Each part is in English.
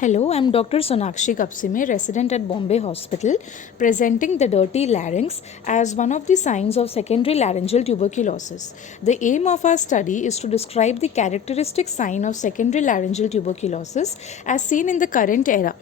Hello, I'm Dr. Sonakshi Cupsimay, resident at Bombay Hospital, presenting the dirty larynx as one of the signs of secondary laryngeal tuberculosis. The aim of our study is to describe the characteristic sign of secondary laryngeal tuberculosis as seen in the current era.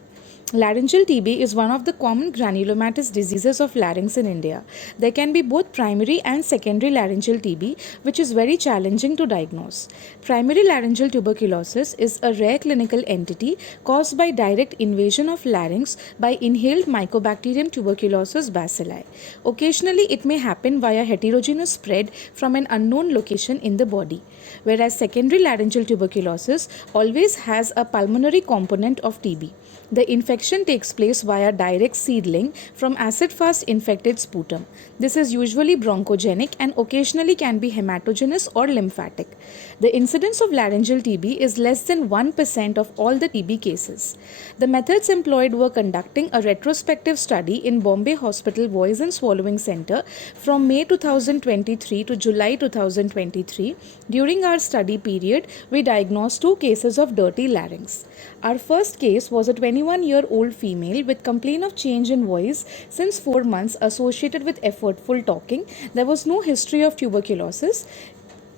Laryngeal TB is one of the common granulomatous diseases of larynx in India. There can be both primary and secondary laryngeal TB, which is very challenging to diagnose. Primary laryngeal tuberculosis is a rare clinical entity caused by direct invasion of larynx by inhaled Mycobacterium tuberculosis bacilli. Occasionally, it may happen via heterogeneous spread from an unknown location in the body, whereas secondary laryngeal tuberculosis always has a pulmonary component of TB. The infection takes place via direct seedling from acid-fast infected sputum. This is usually bronchogenic and occasionally can be hematogenous or lymphatic. The incidence of laryngeal TB is less than 1% of all the TB cases. The methods employed were conducting a retrospective study in Bombay Hospital Voice and Swallowing Center from May 2023 to July 2023. During our study period, we diagnosed 2 cases of dirty larynx. Our first case was a 21-year-old female with complaint of change in voice since 4 months associated with effortful talking. There was no history of tuberculosis.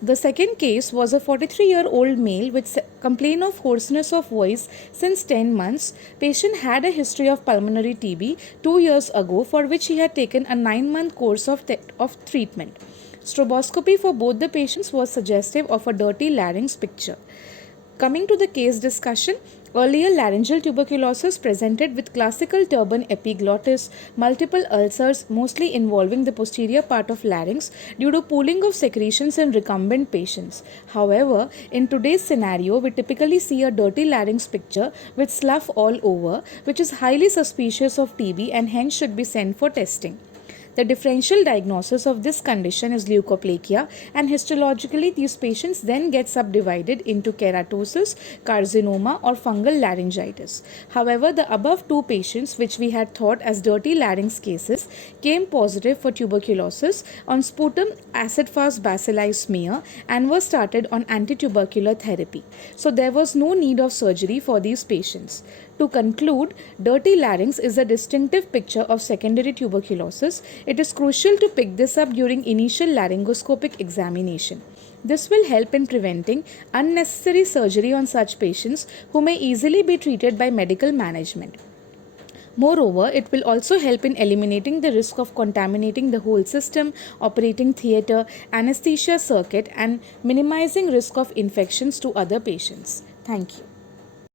The second case was a 43-year-old male with complaint of hoarseness of voice since 10 months. Patient had a history of pulmonary TB 2 years ago, for which he had taken a 9-month course of treatment. Stroboscopy for both the patients was suggestive of a dirty larynx picture. Coming to the case discussion, earlier laryngeal tuberculosis presented with classical turban epiglottis, multiple ulcers mostly involving the posterior part of larynx due to pooling of secretions in recumbent patients. However, in today's scenario, we typically see a dirty larynx picture with slough all over, which is highly suspicious of TB and hence should be sent for testing. The differential diagnosis of this condition is leukoplakia, and histologically these patients then get subdivided into keratosis, carcinoma or fungal laryngitis. However, the above 2 patients, which we had thought as dirty larynx cases, came positive for tuberculosis on sputum acid-fast bacilli smear and were started on antitubercular therapy. So there was no need of surgery for these patients. To conclude, dirty larynx is a distinctive picture of secondary tuberculosis. It is crucial to pick this up during initial laryngoscopic examination. This will help in preventing unnecessary surgery on such patients who may easily be treated by medical management. Moreover, it will also help in eliminating the risk of contaminating the whole system, operating theatre, anesthesia circuit, and minimizing risk of infections to other patients. Thank you.